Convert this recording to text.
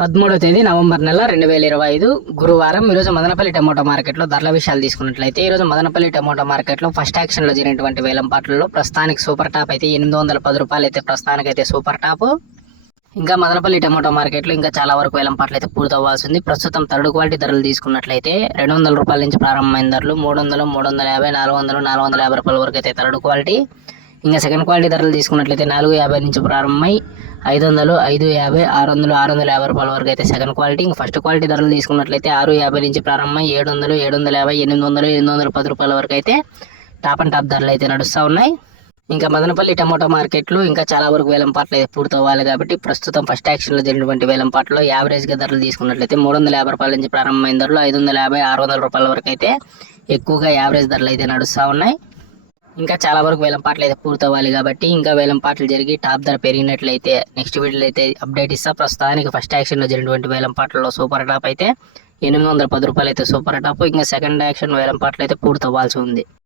13వ తేదీ నవంబర్ నెల 2025 గురువారం. ఈరోజు మదనపల్లి టమోటా మార్కెట్లో ధరల విషయాలు తీసుకున్నట్లయితే ఈరోజు మదనపల్లి టమోటా మార్కెట్లో ఫస్ట్ యాక్షన్లో జరిగినటువంటి వేలంపాట్లలో ప్రస్తుతానికి సూపర్ టాప్ అయితే 810 రూపాయలు అయితే ప్రస్తుతానికైతే సూపర్ టాప్. ఇంకా మదనపల్లి టమోటా మార్కెట్లో ఇంకా చాలా వరకు వేలంపాట్లు అయితే పూర్తవ్వాల్సింది. ప్రస్తుతం థర్డ్ క్వాలిటీ ధరలు తీసుకున్నట్లయితే 200 రూపాయల నుంచి ప్రారంభమైన ధరలు 300, 350, 400, 450 రూపాయల వరకు అయితే థర్డ్ క్వాలిటీ. ఇంకా సెకండ్ క్వాలిటీ ధరలు తీసుకున్నట్లయితే 450 నుంచి ప్రారంభమై 500, 550, 600, 650 రూపాయల వరకు అయితే సెకండ్ క్వాలిటీ. ఇంకా ఫస్ట్ క్వాలిటీ ధరలు తీసుకున్నట్లయితే 650 నుంచి ప్రారంభమై 700, 750, 800, 810 రూపాయల వరకు అయితే టాప్ అండ్ టాప్ ధరలు అయితే నడుస్తూ ఉన్నాయి. ఇంకా మదనపల్లి టమోటా మార్కెట్లో ఇంకా చాలా వరకు వేలంపాట్లు అయితే పూర్తవ్వాలి కాబట్టి ప్రస్తుతం ఫస్ట్ యాక్షన్లో జరిగినటువంటి వేలంపాట్లో యావరేజ్గా ధరలు తీసుకున్నట్లయితే 350 రూపాయల నుంచి ప్రారంభమైన ధరలు 550, 600 రూపాయల వరకు అయితే ఎక్కువగా యావరేజ్ ధరలు అయితే నడుస్తూ ఉన్నాయి. ఇంకా చాలా వరకు వేలంపాట్లు అయితే పూర్తవ్వాలి కాబట్టి ఇంకా వేలంపాట్లు జరిగి టాప్ ధర పెరిగినట్లయితే నెక్స్ట్ వీడియోలో అయితే అప్డేట్ ఇస్తా. ప్రస్తుతానికి ఫస్ట్ యాక్షన్లో జరిగినటువంటి వేలంపాట్లలో సూపర్ టాప్ అయితే 810 రూపాయలు అయితే సూపర్ టాప్. ఇంకా సెకండ్ యాక్షన్ వేలంపాట్లు అయితే పూర్తవ్వాల్సి ఉంది.